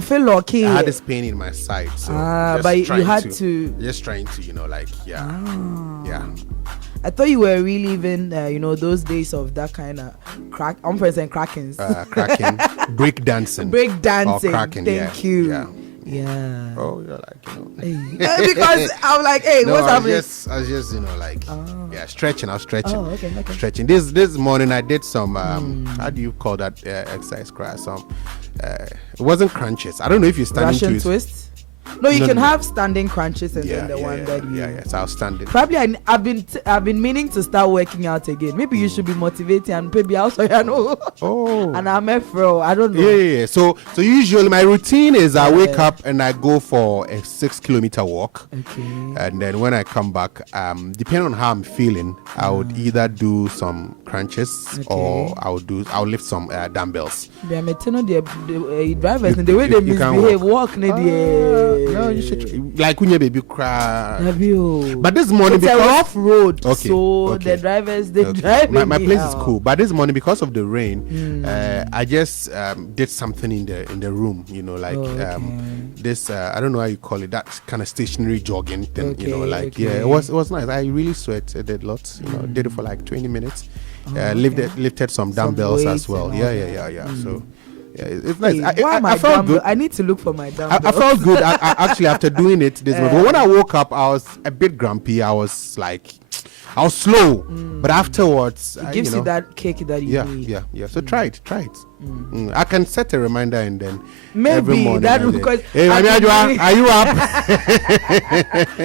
feel lucky. I had this pain in my side, so but you had to just trying to, yeah. I thought you were reliving, those days of that kind of crack. I'm present crackings. Cracking, break dancing. Cracking, Thank you. Yeah. Oh, you're like, because I'm like, hey, what's happening? I was just, stretching. I was stretching. Oh, okay. Stretching. This morning I did some, how do you call that exercise? It wasn't crunches. I don't know if you're standing Russian twists. No, you can have standing crunches and then the one that you. Yeah, so I was standing. Probably I've been meaning to start working out again. Maybe you should be motivating and maybe also know. Oh. And I'm a fro. I don't know. Yeah. So usually my routine is I wake up and I go for a 6-kilometer walk. Okay. And then when I come back, depending on how I'm feeling, I would either do some crunches or I'll lift some dumbbells. The drivers and the way they misbehave, walk no, you should like when your baby cry. Have you? But this morning it's because a rough road, okay. The drivers drive. My place is cool, but this morning because of the rain, I just did something in the room. This I don't know how you call it. That kind of stationary jogging thing. It was nice. I really sweated a lot. Did it for like 20 minutes. Lifted some dumbbells as well. Yeah. So. Yeah, it's nice. I felt good. I need to look for my dumbbells. I felt good. I actually after doing it this morning. But when I woke up, I was a bit grumpy. I was slow. But afterwards, it gives you that kick that you need. Yeah. So try it. I can set a reminder and then maybe every morning that because hey, Adwoa, are you up?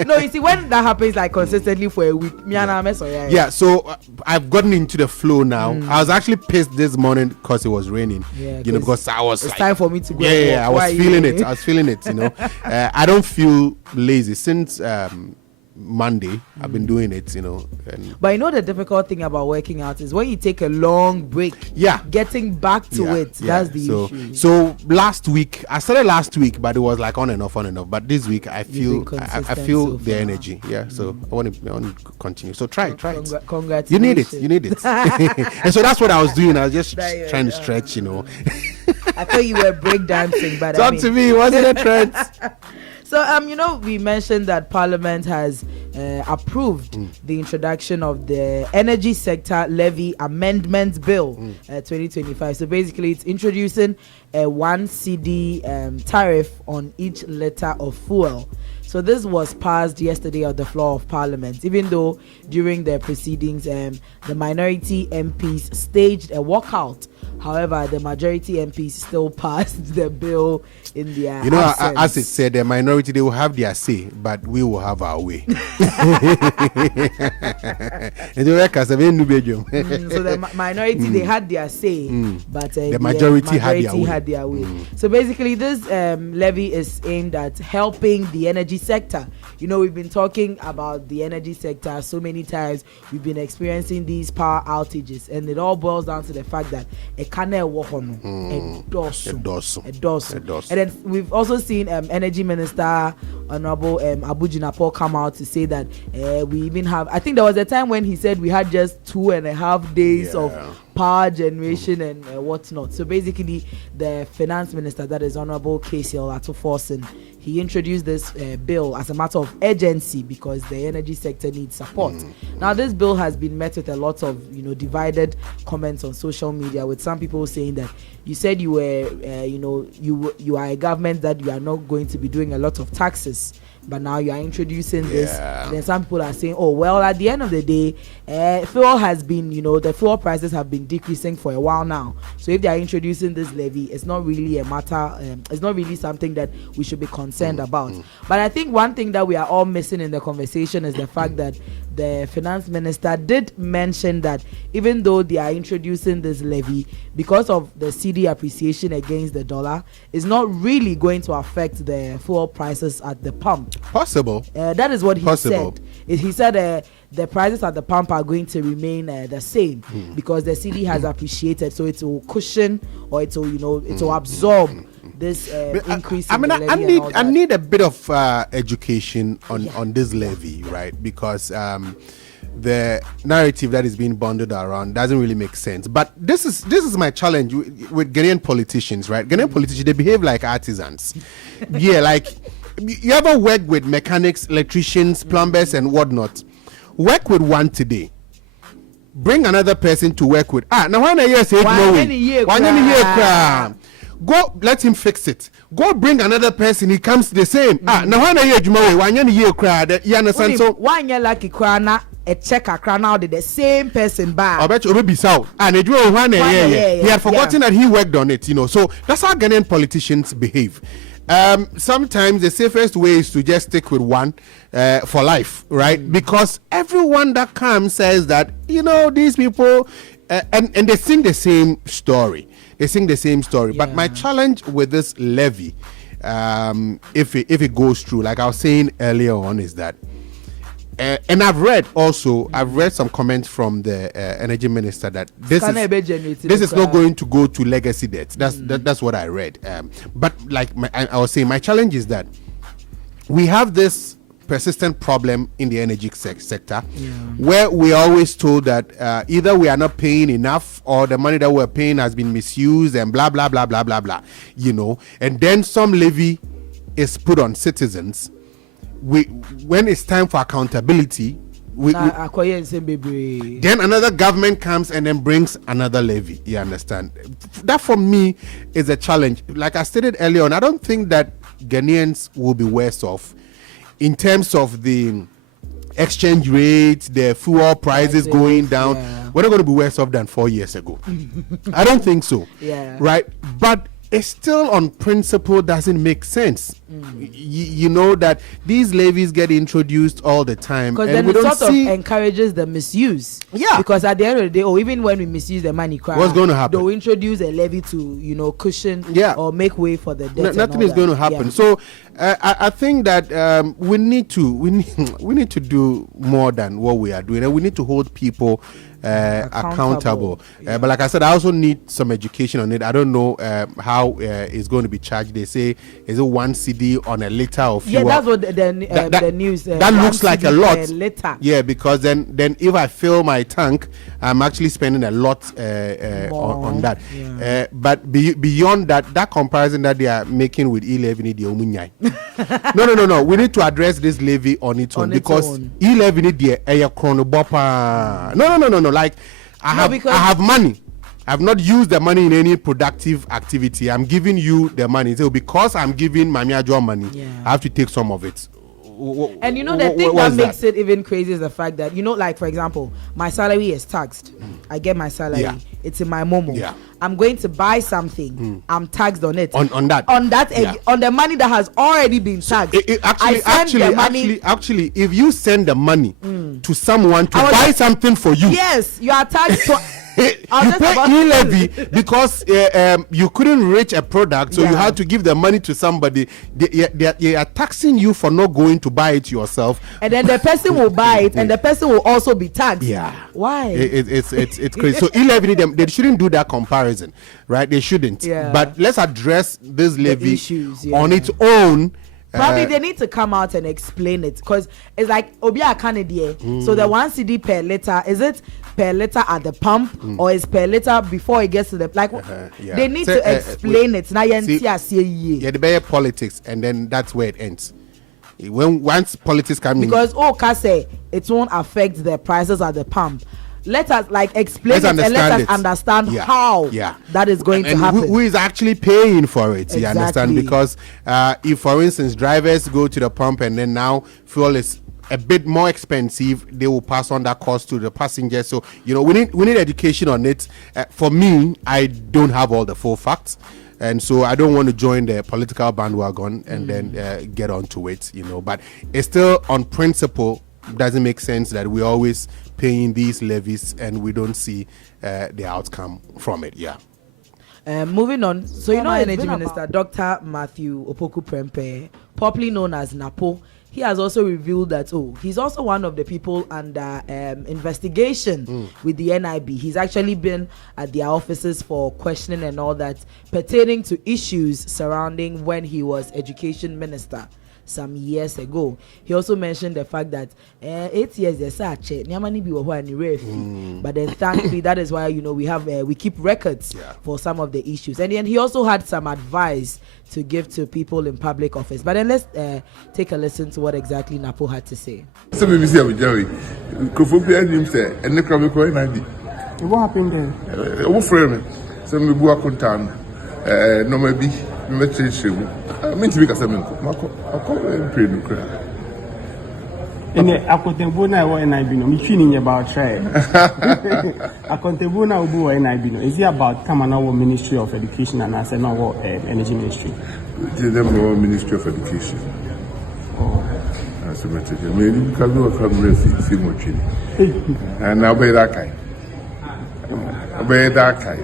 No, you see when that happens like consistently for a week, yeah. So I've gotten into the flow now. I was actually pissed this morning because it was raining. Yeah, because I was. It's time for me to go. Yeah, I was feeling it. I don't feel lazy since. Monday I've been doing it, but the difficult thing about working out is when you take a long break, getting back to it, that's the issue. So last week I started but it was like on and off, but this week I feel the energy. So I want to continue, so try it. Congratulations. You need it and so that's what I was doing. I was just trying to stretch. I thought you were breakdancing, but talk to me, wasn't a trend. So, we mentioned that Parliament has approved the introduction of the Energy Sector Levy Amendment Bill 2025. So basically, it's introducing a 1 cedi tariff on each litre of fuel. So this was passed yesterday on the floor of Parliament, even though during the proceedings, the minority MPs staged a walkout. However, the majority MPs still passed the bill in their absence. As it said, the minority, they will have their say, but we will have our way. So the minority, they had their say, but the majority had their way. So basically, this levy is aimed at helping the energy sector. We've been talking about the energy sector so many times. We've been experiencing these power outages, and it all boils down to the fact that and then we've also seen Energy Minister Honorable Abu come out to say that we even have, I think there was a time when he said we had just 2.5 days of power generation and whatnot. So basically the finance minister, that is Honorable KCL Atoforsen, he introduced this bill as a matter of urgency because the energy sector needs support. Now, this bill has been met with a lot of, divided comments on social media, with some people saying that you said you were, you are a government that you are not going to be doing a lot of taxes, but now you are introducing this. And then some people are saying, oh, well, at the end of the day, fuel has been, the fuel prices have been decreasing for a while now. So if they are introducing this levy, it's not really a matter, it's not really something that we should be concerned about. But I think one thing that we are all missing in the conversation is the fact that the finance minister did mention that even though they are introducing this levy, because of the cedi appreciation against the dollar, is not really going to affect the fuel prices at the pump. Possible. That is what he said. He said the prices at the pump are going to remain the same because the cedi has appreciated, so it will cushion, or it will, it will absorb this increase. I need a bit of education on this levy, right? Because the narrative that is being bundled around doesn't really make sense. But this is my challenge with Ghanaian politicians, right? Ghanaian politicians, they behave like artisans. Yeah, like you ever work with mechanics, electricians, plumbers, and whatnot? Work with one today. Bring another person to work with. Now when I say go, let him fix it. Go bring another person. He comes the same. Now when I hear you understand? So one year like a check a crown out the same person back. I bet you be so. And he had forgotten that he worked on it. So that's how Ghanaian politicians behave. Sometimes the safest way is to just stick with one for life, right? Because everyone that comes says that these people and they sing the same story. But my challenge with this levy, if it goes through, like I was saying earlier on, is that and I've read some comments from the energy minister that this is not going to go to legacy debts. That's what I read. But like I was saying, my challenge is that we have this persistent problem in the energy sector where we are always told that either we are not paying enough or the money that we're paying has been misused and blah blah blah blah blah blah, and then some levy is put on citizens. When it's time for accountability, then another government comes and then brings another levy. You understand? That for me is a challenge. Like I stated earlier on, I don't think that Ghanaians will be worse off in terms of the exchange rate, the fuel prices going down. We're not going to be worse off than 4 years ago. I don't think so. Right? But it still on principle doesn't make sense. You know that these levies get introduced all the time, because then it sort of encourages the misuse. Because at the end of the day, or even when we misuse the money, what's going to happen? They'll introduce a levy to cushion or make way for the debt. Nothing is going to happen. So I think that we need to do more than what we are doing, and we need to hold people accountable. But like I said, I also need some education on it. I don't know how it's going to be charged. They say, is it 1 CD on a liter of fuel? Yeah, that's what the news. That looks like a lot. Liter. Yeah, because then if I fill my tank, I'm actually spending a lot on that. But beyond that comparison that they are making with e-levy, no. We need to address this levy on its own, because e-levy need the chronobopa. No. Like I have money. I've not used the money in any productive activity. I'm giving you the money. So because I'm giving Maame Adwoa money, I have to take some of it. And the thing that makes it even crazy is the fact that, like for example, my salary is taxed. I get my salary. It's in my Momo. I'm going to buy something. I'm taxed on it. On the money that has already been taxed. Actually, if you send the money to someone to buy something for you, yes, you are taxed. You pay e-levy because you couldn't reach a product, so you had to give the money to somebody. They are taxing you for not going to buy it yourself, and then the person will buy it, and the person will also be taxed. Why? It's crazy. So e-levy, they shouldn't do that comparison, right? They shouldn't. But let's address this levy on its own. Probably they need to come out and explain it, because it's like Obia Canadian. So the 1 CD per liter, is it per liter at the pump or is per liter before it gets to the they need to explain it. Now the better politics, and then that's where it ends. Once politics come in, because say it won't affect the prices at the pump. Let us explain it and let us understand how that is going to happen. Who is actually paying for it? You understand? Because if, for instance, drivers go to the pump and then now fuel is a bit more expensive, they will pass on that cost to the passengers. So we need education on it. For me, I don't have all the full facts, and so I don't want to join the political bandwagon and then get onto it. But it's still on principle. Doesn't make sense that we always paying these levies and we don't see the outcome from it. Moving on, so Energy Minister Dr. Matthew Opoku Prempeh, popularly known as Napo, he has also revealed that he's also one of the people under investigation with the NIB. He's actually been at their offices for questioning and all that pertaining to issues surrounding when he was education minister. some years ago. He also mentioned the fact that 8 years there's such Niamani be but then thankfully that is why we keep records for some of the issues. And then he also had some advice to give to people in public office. But then let's take a listen to what exactly Napo had to say. So maybe see Jerry, what happened there? What frame? So maybe work on time. No maybe me change you. I mean to be kasamen. I call pray no cry. Ene akontempo na wo NIB no me twini about try. Akontempo na obu wo NIB no. Is it about come na wo Ministry of Education and I say no wo Energy Ministry? The Ministry of Education. Oh. That's a matter. Maybe because we come refi see more training. And now be that kind.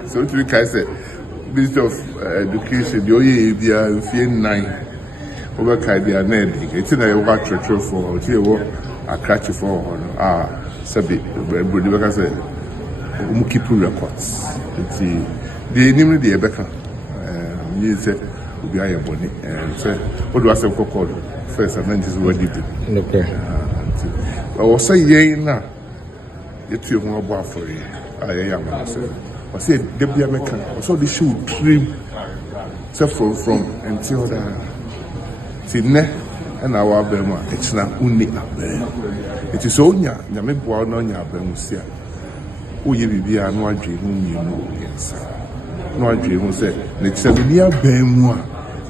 So to be kind say Ministry of Education, the OYE be a few 9. Over Kadia Ned, it's in a work for a catch for Sabi, because Mukipu records. It's the name of the Ebeka. You said, will be a bonnet, and said, what was a call first, and then just what did it. Okay. I was saying, yea, now, it's your more bar for you. I am, I said, Debbie American, I saw the shoe trim, so from until the. Ne and our Bema, it's not only up there. It is only Yamebo no Yabemusia. Oh, you be a no dream, you know, yes. No dream was said, let's have near Bemwa.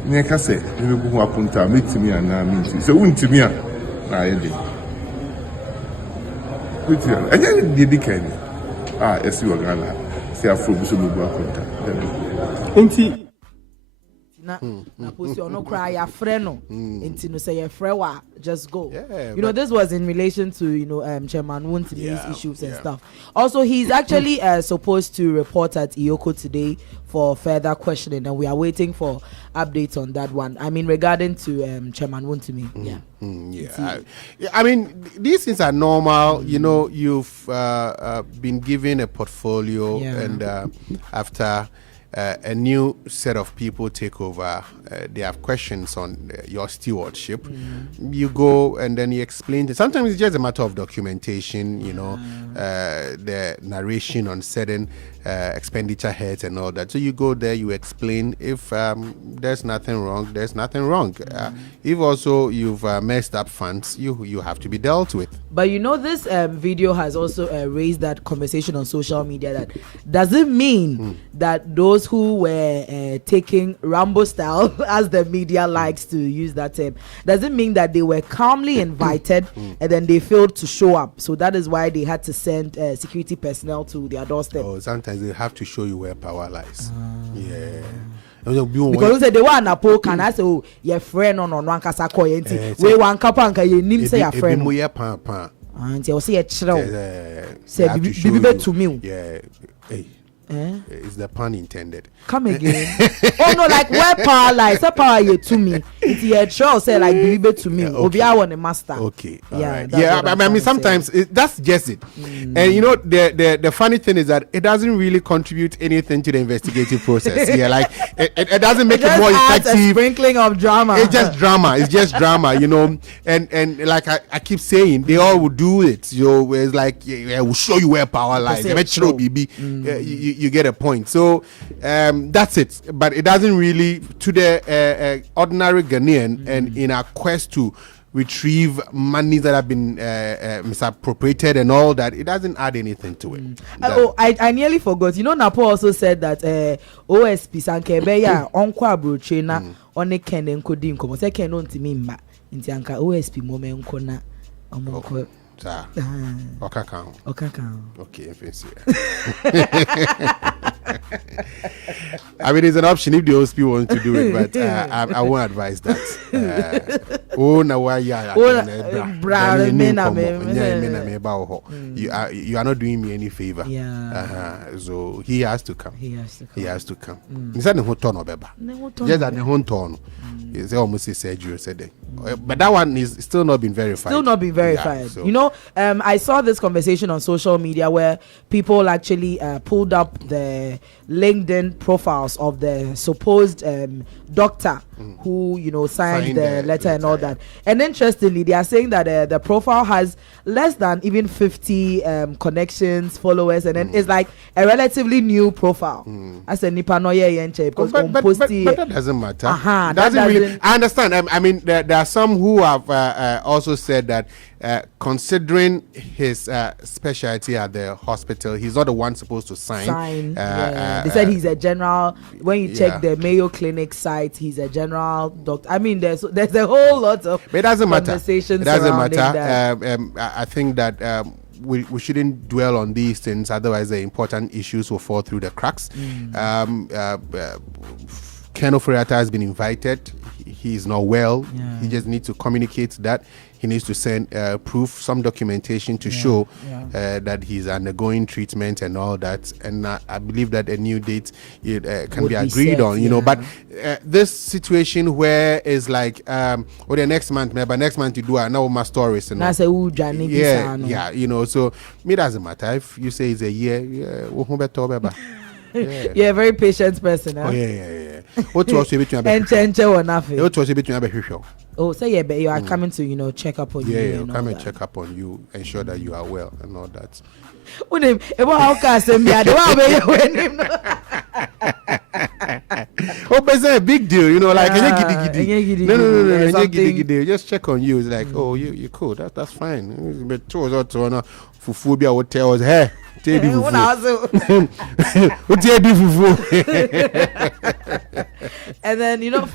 Neka said, you go up on time, meet me and I mean, so went to me. I did. And then the decay. Yes, you are gonna say a fool, so we go up on time. Na post no cry ya freno into no say ya frewa just go. This was in relation to Chairman Wontimi's issues and stuff. Also, he's actually supposed to report at Ioko today for further questioning, and we are waiting for updates on that one. I mean, regarding to Chairman Wontimi. I mean, these things are normal. You've been given a portfolio, and after a new set of people take over, they have questions on your stewardship. You go and then you explain it. Sometimes it's just a matter of documentation, the narration on certain expenditure heads and all that. So you go there, you explain. If there's nothing wrong, there's nothing wrong. If also you've messed up funds, you have to be dealt with. But this video has also raised that conversation on social media. That doesn't mean that those who were taking Rambo style, as the media likes to use that term, doesn't mean that they were calmly invited and then they failed to show up. So that is why they had to send security personnel to their doorstep. Oh, sometimes they have to show you where power lies. Because they were an Apo can I say, oh, your friend on Wankasa Koyenti, we one kapanka, you name say a friend. And you'll see a child say, be to me. Yeah, it's the pun intended. Come again. Oh no, like where power lies, that power you to me. It's your child say like be to me. Obi I want a master. Okay. I mean sometimes that's just it. And the funny thing is that it doesn't really contribute anything to the investigative process. Like it doesn't make it more effective. A sprinkling of drama. It's just drama. And like I keep saying, they all will do it. It's like we'll show you where power lies. You get a point. So that's it. But it doesn't really, to the ordinary Ghanaian, and in our quest to retrieve money that have been misappropriated and all that, it doesn't add anything to it. I nearly forgot. Napo also said that OSP Sankebeya onkwa brochena one ken enkodi nkomo se ken no ntimi mba nti anka OSP momenko na Amoako. Okaka. Okay, I mean, it's an option if the OSP wants to do it, but I won't advise that. You are not doing me any favor. So he has to come. He has to come. He said the whole turn of just at the whole turn. It's almost a surgery, said. But that one is still not been verified. Still not been verified. Yeah, so. You know, I saw this conversation on social media where people actually pulled up the LinkedIn profiles of the supposed doctor who, you know, signed the letter and all that. And interestingly, they are saying that the profile has less than even 50 connections, followers, and then it's like a relatively new profile. As a nipa no because but that doesn't matter. Doesn't really. I understand. I mean, there are some who have also said that considering his specialty at the hospital, he's not the one supposed to sign. They said he's a general. When you check the Mayo Clinic site, he's a general doctor. I mean, there's a whole lot of but it doesn't matter. It doesn't matter. I think that we shouldn't dwell on these things, otherwise the important issues will fall through the cracks. Ken Oforiatta has been invited. He is not well. He just needs to communicate that. He needs to send proof, some documentation to show that he's undergoing treatment and all that. And I believe that a new date can be agreed on, you know. But this situation where it's like, the next month, maybe next month you do another stories. And yeah, you know. So it doesn't matter if you say it's a year. You're a very patient person, huh? Oh, yeah. What was between Oh, so you are coming to, you know, check up on you. Yeah, come and check up on you, ensure that you are well and all that. Oh, but it's a big deal, you know, like no, just check on you. It's like, oh, you're cool. That's fine. But Fufubia would tell us, hey. And then, you know,